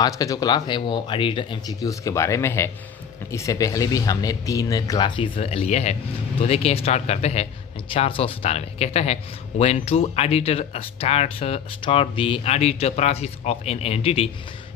आज का जो क्लास है वो ऑडिट एमसीक्यूज़ के बारे में है। इससे पहले भी हमने 3 क्लासेस लिए हैं। तो देखिए स्टार्ट करते हैं। 497 कहता है when two auditor start the audit process of an entity.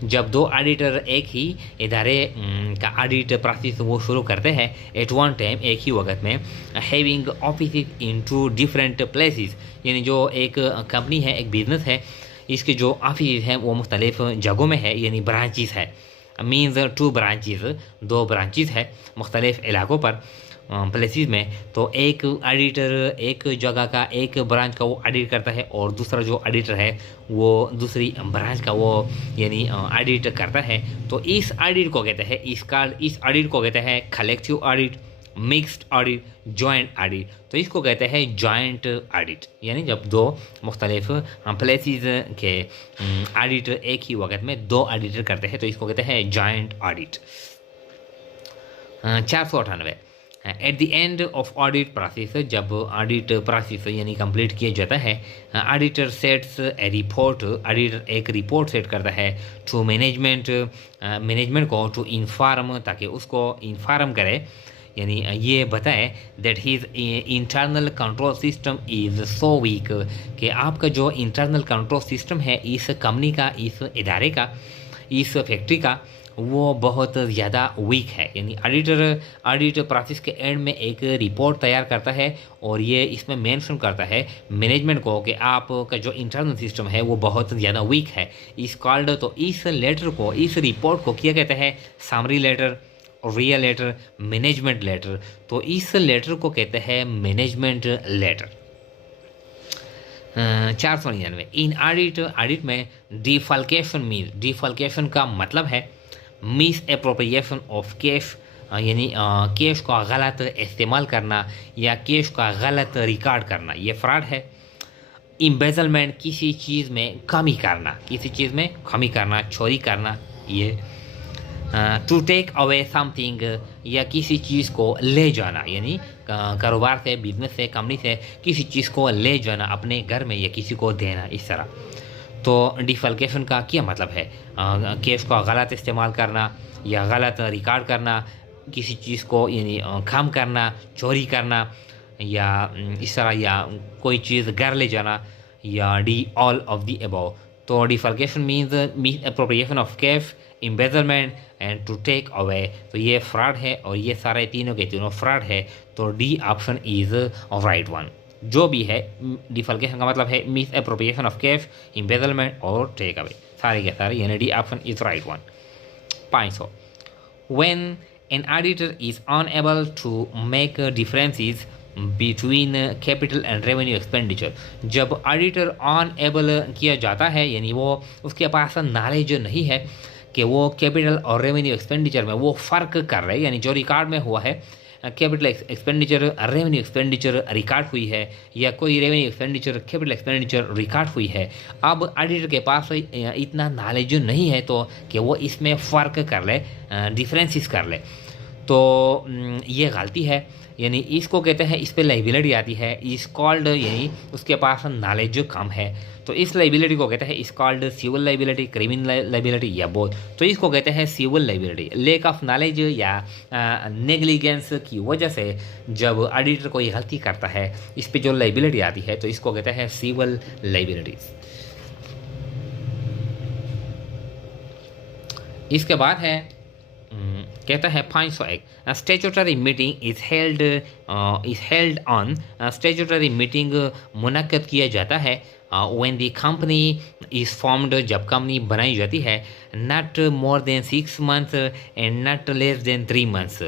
जब दो ऑडिटर एक ही इदारे का ऑडिट प्रोसेस वो शुरू करते हैं एट वन टाइम, एक ही वक्त में, having office in two different places, यानी जो एक कंपनी है, एक बिजनेस है, इसके जो ऑफिस हैं वो मुख्तलिफ जगहों में है, यानी ब्रांचेस है। मीन्स 2 ब्रांचेस, 2 ब्रांचेस है मुख्तलिफ इलाकों पर, प्लेसेस में। तो एक ऑडिटर एक जगह का, एक ब्रांच का वो ऑडिट करता है और दूसरा जो ऑडिटर है वो दूसरी ब्रांच का वो यानी ऑडिट करता है। तो इस ऑडिट को कहते हैं, इस ऑडिट को कहते हैं collective audit, mixed audit, joint audit. तो इसको कहते हैं जॉइंट ऑडिट, यानी जब दो मुख्तलिफ प्लेसेस के ऑडिट एक ही वक्त में 2 ऑडिटर करते हैं तो इसको कहते हैं joint audit. 498 at the end of audit process, जब ऑडिट प्रोसेस यानी कंप्लीट किया जाता है, auditor sets a report, auditor एक रिपोर्ट सेट करता है टू मैनेजमेंट को, टू इन्फॉर्म, ताकि उसको इन्फॉर्म करे, यानी ये बताए that his internal control system is so weak, कि आपका जो इंटरनल कंट्रोल सिस्टम है इस कंपनी का, इस इदारे का, इस फैक्ट्री का, वो बहुत ज़्यादा वीक है। यानी ऑडिट प्रोसेस के एंड में एक रिपोर्ट तैयार करता है और ये इसमें मेंशन करता है मैनेजमेंट को कि आपका जो इंटरनल सिस्टम है वो बहुत ज़्यादा वीक है। इस कॉल्ड, तो इस लेटर को, इस रिपोर्ट को क्या कहते हैं? Summary letter, real letter, management letter. तो इस लेटर को कहते हैं मैनेजमेंट लेटर। 499 इन ऑडिट में डिफल्केशन का मतलब है मिस एप्रोप्रिएशन ऑफ कैश, यानी कैश का गलत इस्तेमाल करना या कैश का गलत रिकॉर्ड करना, ये फ्रॉड है। एम्बेजलमेंट, किसी चीज़ में कमी करना, चोरी करना, ये। टू टेक अवे समथिंग, या किसी चीज़ को ले जाना, यानी कारोबार से, बिजनेस से, कंपनी से किसी चीज़ को ले जाना अपने घर में या किसी को देना, इस तरह। तो डिफल्केशन का क्या मतलब है? कैश का गलत इस्तेमाल करना या गलत रिकॉर्ड करना, किसी चीज़ को यानी कम करना, चोरी करना, या इस तरह, या कोई चीज़ घर ले जाना, या D all of the above. तो defalcation means misappropriation of cash, embezzlement and to take away. तो ये फ्रॉड है और ये सारे तीनों के तीनों फ्रॉड है। तो D option is right one. जो भी है, डिफल्केशन का मतलब है misappropriation of cash, embezzlement और टेक अवे, सारे के सारे, यानी D option is right one. 500 when an auditor is unable to make differences between capital and revenue expenditure, जब ऑडिटर अनएबल किया जाता है, यानी वो उसके पास नॉलेज नहीं है कि वो कैपिटल और रेवेन्यू एक्सपेंडिचर में वो फ़र्क कर रहे हैं, यानी जो रिकॉर्ड में हुआ है capital expenditure, revenue expenditure record हुई है, या कोई revenue expenditure, capital expenditure record हुई है। अब ऑडिटर के पास इतना नॉलेज नहीं है तो कि वो इसमें फ़र्क कर ले, डिफरेंसेस कर ले, तो ये गलती है। यानी इसको कहते हैं, इस पर लाइबिलिटी आती है, इस कॉल्ड, यानी उसके पास नॉलेज कम है, तो इस लाइबिलिटी को कहते हैं, is called civil liability, criminal liability, या बोथ। तो इसको कहते हैं civil liability. Lack of knowledge या नेग्लिजेंस की वजह से जब ऑडिटर कोई गलती करता है, इस पे जो लाइबिलिटी आती है, तो इसको कहते हैं सिविल लाइबिलिटीज। इसके बाद है कहता है 501 statutory meeting is held on, statutory meeting मुनक्कद किया जाता है when the company is formed, जब कंपनी बनाई जाती है, not more than 6 months and not less than 3 months.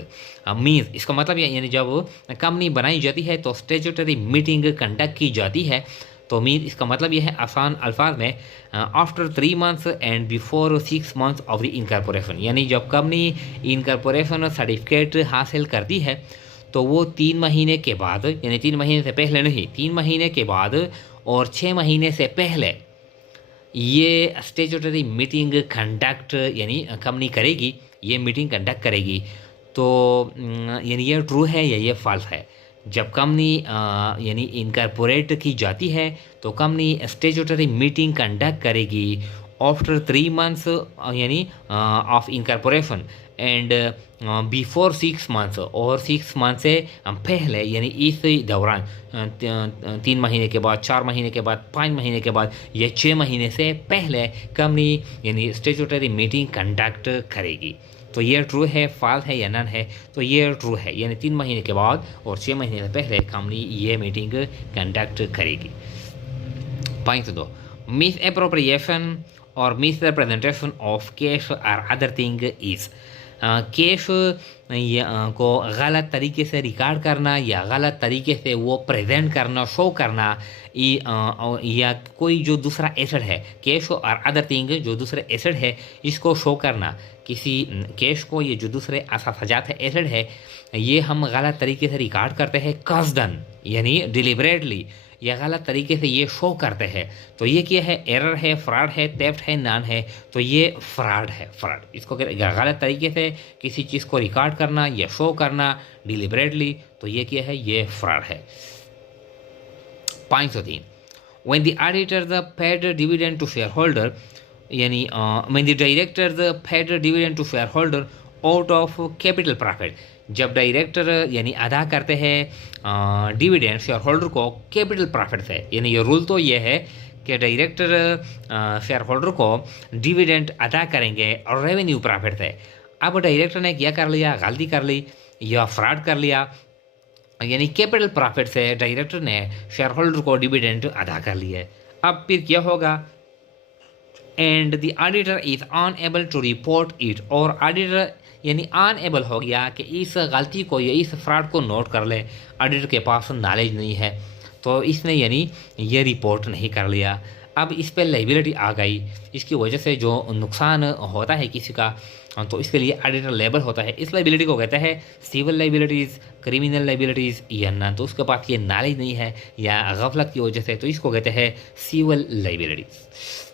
Means, इसका मतलब यानी जब कंपनी बनाई जाती है तो स्टेचुटरी मीटिंग कंडक्ट की जाती है। तो मीन इसका मतलब यह है आसान अल्फाज में, after 3 months and before 6 months of the incorporation, यानी जब कंपनी इनकॉर्पोरेशन सर्टिफिकेट हासिल करती है तो वो 3 महीने के बाद, यानी 3 महीने से पहले नहीं, 3 महीने के बाद और 6 महीने से पहले ये स्टेचुटरी मीटिंग कंडक्ट, यानी कंपनी करेगी, ये मीटिंग कंडक्ट करेगी। तो यानी ये ट्रू है या ये फॉल्स है? जब कंपनी यानी इनकॉर्पोरेट की जाती है तो कंपनी स्टेचुटरी मीटिंग कंडक्ट करेगी आफ्टर 3 months यानी of incorporation and before 6 months और 6 month से पहले यानी इस दौरान 3 महीने के बाद, 4 महीने के बाद, 5 महीने के बाद या 6 महीने से पहले कंपनी यानी स्टेचुटरी मीटिंग कंडक्ट करेगी। तो ये ट्रू है, फॉल्स है या नन है? तो ये ट्रू है, यानी 3 महीने के बाद और 6 महीने से पहले कंपनी ये मीटिंग कंडक्ट करेगी। पॉइंट 2, मिस एप्रोप्रिएशन और मिस रिप्रेजेंटेशन ऑफ कैश और अदर थिंग इज कैश को गलत तरीके से रिकॉर्ड करना या गलत तरीके से वो प्रेजेंट करना, शो करना, या कोई जो दूसरा एसेट है, कैश और अदर थिंग जो दूसरे एसेट है इसको शो करना, किसी कैश को ये जो दूसरे सजात एसेट है ये हम गलत तरीके से रिकॉर्ड करते हैं कसदन यानी डिलिबरेटली, या गलत तरीके से ये शो करते हैं। तो ये क्या है? एरर है, फ्रॉड है, थेफ्ट है, नॉन है? तो ये फ्रॉड है। फ्रॉड इसको गलत तरीके से किसी चीज़ को रिकॉर्ड करना या शो करना डिलिबरेटली, तो ये क्या है? ये फ्रॉड है। 503 when the auditors paid dividend to shareholder यानी when the directors paid dividend to shareholder out of capital profit, जब डायरेक्टर यानी अदा करते हैं डिविडेंड शेयर होल्डर को कैपिटल प्रॉफिट से, यानी ये रूल तो ये है कि डायरेक्टर शेयर होल्डर को डिविडेंड अदा करेंगे और रेवेन्यू प्रॉफिट से। अब डायरेक्टर ने क्या कर लिया? गलती कर ली या फ्रॉड कर लिया, यानी कैपिटल प्रॉफिट से डायरेक्टर ने शेयर होल्डर को डिविडेंड अदा कर लिया। अब फिर क्या होगा? And the auditor is unable to report it, और ऑडिटर यानी अनएबल हो गया कि इस गलती को या इस फ्रॉड को नोट कर ले, ऑडिटर के पास नॉलेज नहीं है तो इसने यानी ये रिपोर्ट नहीं कर लिया। अब इस पर लाइबिलिटी आ गई, इसकी वजह से जो नुकसान होता है किसी का तो इसके लिए ऑडिटर लेबल होता है। इस लाइबिलिटी को कहते हैं सिविल लाइबिलिटीज़, क्रिमिनल लाइबिलिटीज़ या ना, तो उसके पास ये नॉलेज नहीं है या गफलत की वजह से, तो इसको कहते हैं civil liabilities.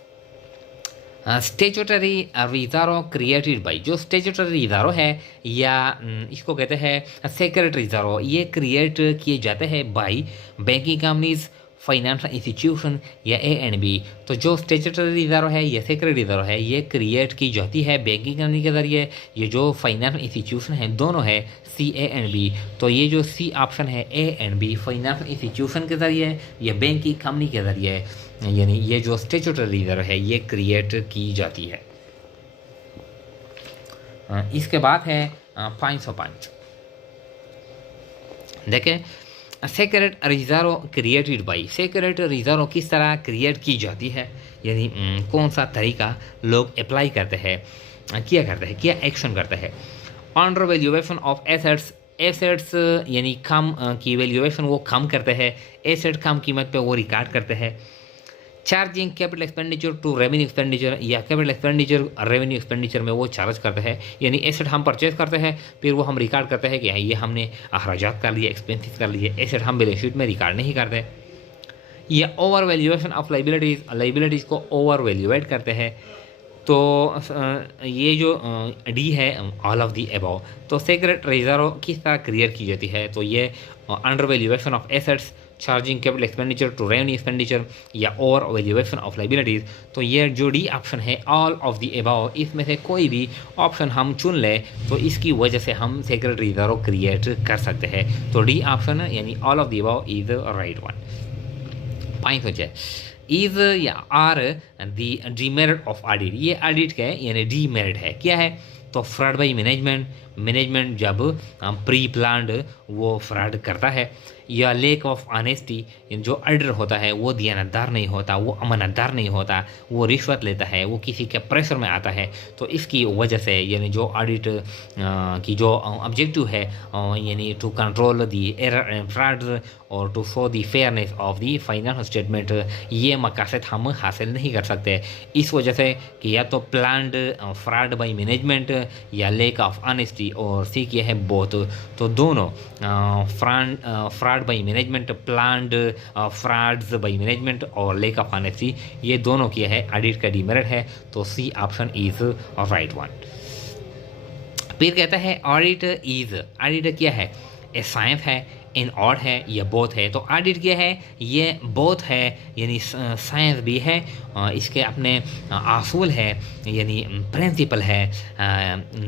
Statutory reserve created by, जो स्टेचुटरी रिजर्व है या इसको कहते हैं सेक्रेटरी रिजर्व, ये क्रिएट किए जाते हैं by banking companies, financial institution या A&B। तो जो स्टेचुटरी रिजर्व है या सेक्रेटरी रिजर्व है ये क्रिएट की जाती है बैंकिंग कंपनी के ज़रिए, ये जो फाइनेंशियल इंस्टीट्यूशन है दोनों है CA&B। तो ये जो C ऑप्शन है A&B, फाइनेंशियल इंस्टीट्यूशन के ज़रिए या बैंकिंग कंपनी के ज़रिए, यानी ये जो स्टेचुटरी रिजर्व है ये क्रिएट की जाती है। इसके बाद है 505। देखें secret reserve created by, secret reserve किस तरह क्रिएट की जाती है, यानी कौन सा तरीका लोग अप्लाई करते हैं, क्या करते हैं, क्या एक्शन करते हैं। Under valuation of assets, assets यानी कम की वैल्यूएशन वो कम करते हैं, एसेट कम कीमत पे वो रिकॉर्ड करते हैं। Charging capital expenditure to revenue expenditure, या कैपिटल एक्सपेंडिचर रेवेन्यू एक्सपेंडिचर में वो चार्ज करते हैं, यानी एसेट हम परचेज करते हैं फिर वो हम रिकॉर्ड करते हैं कि ये हमने अखराजात कर लिए, एक्सपेंसिस कर लिए, एसेट हम बैलेंस शीट में रिकॉर्ड नहीं करते। या over valuation of liabilities, liabilities को ओवर वैल्यूएट करते हैं। तो ये जो डी है ऑल ऑफ दी अबव। तो सेक्रेट रिजर्व किस तरह क्रिएट की जाती है, तो ये under valuation of assets, charging capital expenditure to revenue expenditure या ओवर वैल्यूएशन ऑफ लाइबिलिटीज़। तो ये जो डी ऑप्शन है ऑल ऑफ दी अबव, इसमें से कोई भी ऑप्शन हम चुन लें तो इसकी वजह से हम सेक्रेट रिजर्व क्रिएट कर सकते हैं। तो डी ऑप्शन यानी all of the above is right one. Point हो जाए इज या are the demerit of audit, ये ऑडिट का है यानी डीमेरिट है, क्या है तो फ्रॉड बाई मैनेजमेंट, मैनेजमेंट जब प्री प्लान्ड वो फ्रॉड करता है, या लेक ऑफ ऑनेस्टी, जो ऑडिटर होता है वो दियानतदार नहीं होता, वो अमानतदार नहीं होता, वो रिश्वत लेता है, वो किसी के प्रेशर में आता है। तो इसकी वजह से यानी जो ऑडिट की जो ऑब्जेक्टिव है यानी to control the error and fraud और to show the fairness of the financial statement, ये मकासद हम हासिल नहीं कर सकते। इस वजह से कि या तो प्लान्ड फ्रॉड बाई मैनेजमेंट या लेक ऑफ ऑनेस्टी, और सी किया है बोथ। तो दोनों fraud by management, planned frauds by management और लेक ऑफ ऑनेस्टी, ये दोनों किया है ऑडिट का डीमेरिट है। तो C option is right one. फिर कहता है ऑडिट इज, ऑडिट क्या है, ए साइंस है, इन ऑड है या बोथ है। तो ऑडिट क्या है, ये बोथ है यानी साइंस भी है, इसके अपने असूल है यानी प्रिंसिपल है,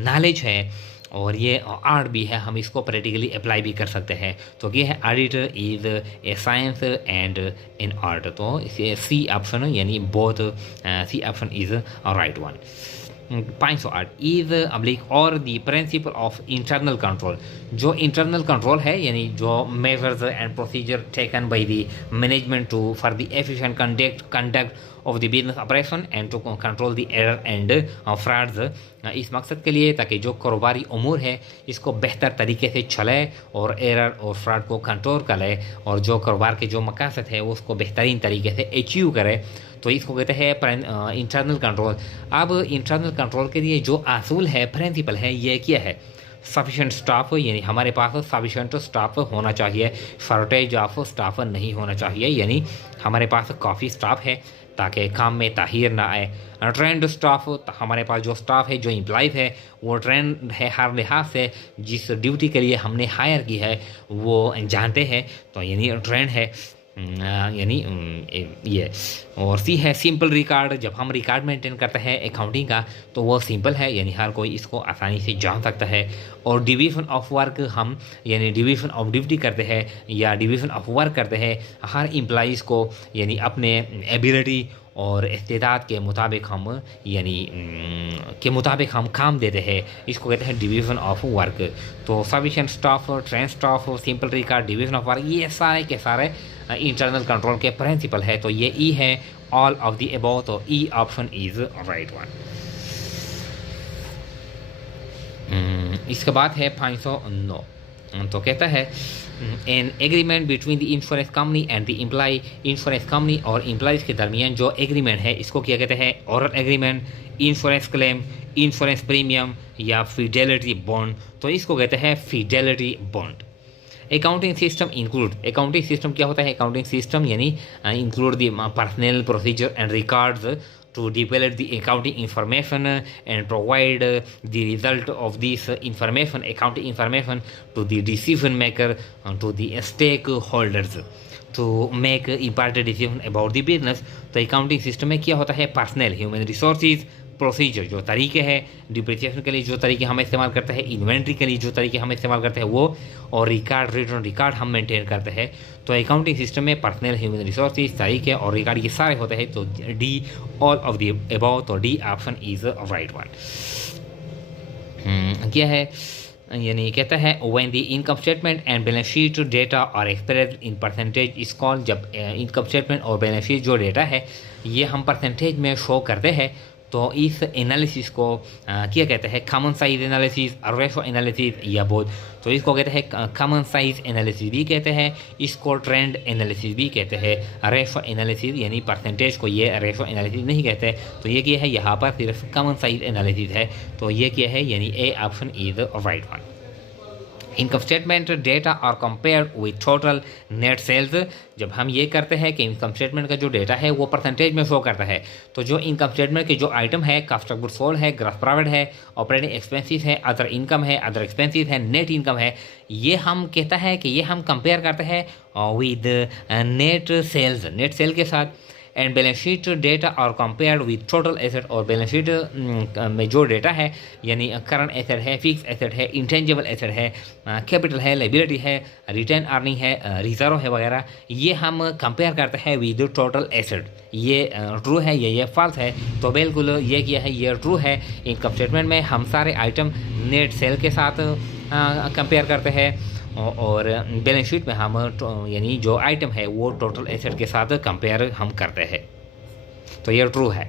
नॉलेज है, और ये आर्ट भी है, हम इसको प्रैक्टिकली अप्लाई भी कर सकते हैं। तो ये है auditor is a science and in art. तो इसे सी ऑप्शन यानी both, C option is right one. 508 is oblique और the principle of internal control. जो इंटरनल कंट्रोल है यानी जो measures and procedure taken by the management to for the efficient conduct of the business operation and to control the error and frauds, इस मकसद के लिए ताकि जो कारोबारी अमूर है इसको बेहतर तरीके से चले और एरर और फ्रॉड को कंट्रोल करे और जो कारोबार के जो मकसद है उसको बेहतरीन तरीके से अचीव करे, तो इसको कहते हैं इंटरनल कंट्रोल। अब इंटरनल कंट्रोल के लिए जो असूल है, प्रिंसिपल है, ये क्या है, सफिशेंट स्टाफ यानी हमारे पास सफिशेंट स्टाफ होना चाहिए, शॉर्टेज ऑफ स्टाफ नहीं होना चाहिए, यानी हमारे पास काफ़ी स्टाफ है ताकि काम में ताहीर ना आए। ट्रेंड स्टाफ, हमारे पास जो स्टाफ है, जो एम्प्लॉयज़ है वो ट्रेंड है हर लिहाज से, जिस ड्यूटी के लिए हमने हायर की है वो जानते हैं, तो यानी ट्रेंड है यानी ये। और सी है सिंपल रिकॉर्ड, जब हम रिकॉर्ड मेंटेन करते हैं अकाउंटिंग का तो वो सिंपल है यानी हर कोई इसको आसानी से जान सकता है। और डिवीज़न ऑफ वर्क, हम यानी डिवीज़न ऑफ ड्यूटी करते हैं या डिवीज़न ऑफ वर्क करते हैं, हर एम्प्लॉइज़ को यानी अपने एबिलिटी और इस्तेदाद के मुताबिक हम यानी के मुताबिक हम काम देते हैं, इसको कहते हैं डिवीज़न ऑफ वर्क। तो sufficient staff, train staff, simple record, division of work, ये सारे के सारे इंटरनल कंट्रोल के प्रिंसिपल है। तो ये ई है ऑल ऑफ द अबव, तो E option is right one. इसके बाद है 509, तो कहता है an agreement between the insurance company and the employee. Insurance company और एम्प्लॉयज़ के दरमियान जो एग्रीमेंट है इसको क्या कहते हैं, oral agreement, insurance claim, insurance premium या फिडेलिटी बॉन्ड, तो इसको कहते हैं fidelity bond. Accounting system include, accounting system क्या होता है, अकाउंटिंग सिस्टम यानी include the personal procedure and records to develop the accounting information and provide the result of this information, accounting information, to the decision maker, to the stakeholders to make important decision about the business। तो accounting system में क्या होता है, personal human resources, procedure जो तरीके हैं, depreciation के लिए जो तरीके हम इस्तेमाल करते हैं, इन्वेंट्री के लिए जो तरीके हम इस्तेमाल करते हैं वो, और रिकॉर्ड, रिटर्न रिकॉर्ड हम मेंटेन करते हैं। तो अकाउंटिंग सिस्टम में पर्सनल ह्यूमन रिसोर्सेज, तरीके और रिकॉर्ड ये सारे होते हैं। तो D all of the above, तो D option is right one. क्या है यानी कहता है when the income statement and balance sheet data और expressed in percentage is called. जब इनकम स्टेटमेंट और बैलेंस शीट जो डेटा है ये हम परसेंटेज में शो करते हैं तो इस एनालिसिस को क्या कहते हैं, common size analysis, ratio analysis या बोथ। तो इसको कहते हैं कॉमन साइज एनालिसिस भी कहते हैं, इसको ट्रेंड एनालिसिस भी कहते हैं, रेशो एनालिसिस यानी परसेंटेज को ये रेशो एनालिसिस नहीं कहते। तो ये क्या है, यहाँ पर सिर्फ कॉमन साइज एनालिसिस है। तो ये क्या है यानी A option is right one. Income statement data और compare with total net sales. जब हम ये करते हैं कि इनकम स्टेटमेंट का जो डेटा है वो परसेंटेज में शो करता है, तो जो इनकम स्टेटमेंट के जो आइटम है, कॉस्ट ऑफ गुड्स सोल्ड है, ग्रॉस प्रॉफिट है, ऑपरेटिंग एक्सपेंसेस है, अदर इनकम है, अदर एक्सपेंसेस है, नेट इनकम है, ये हम कहता है कि ये हम कंपेयर करते हैं with net sales, net sale के साथ। एंड बैलेंस शीट डेटा और कंपेयर विद टोटल एसेट। और बैलेंस शीट में जो डेटा है यानी करंट एसेट है, फिक्स एसेट है, इंटेंजिबल एसेट है, कैपिटल है, लायबिलिटी है, रिटर्न अर्निंग है, रिजर्व है वगैरह, ये हम कंपेयर करते हैं विद टोटल एसेट। ये ट्रू है या ये फॉल्स है, तो बिल्कुल ये क्या है, ये ट्रू है। इनकम स्टेटमेंट में हम सारे आइटम नेट सेल के साथ कंपेयर करते हैं और बैलेंस शीट में हम यानी जो आइटम है वो टोटल एसेट के साथ कंपेयर हम करते हैं, तो ये ट्रू है।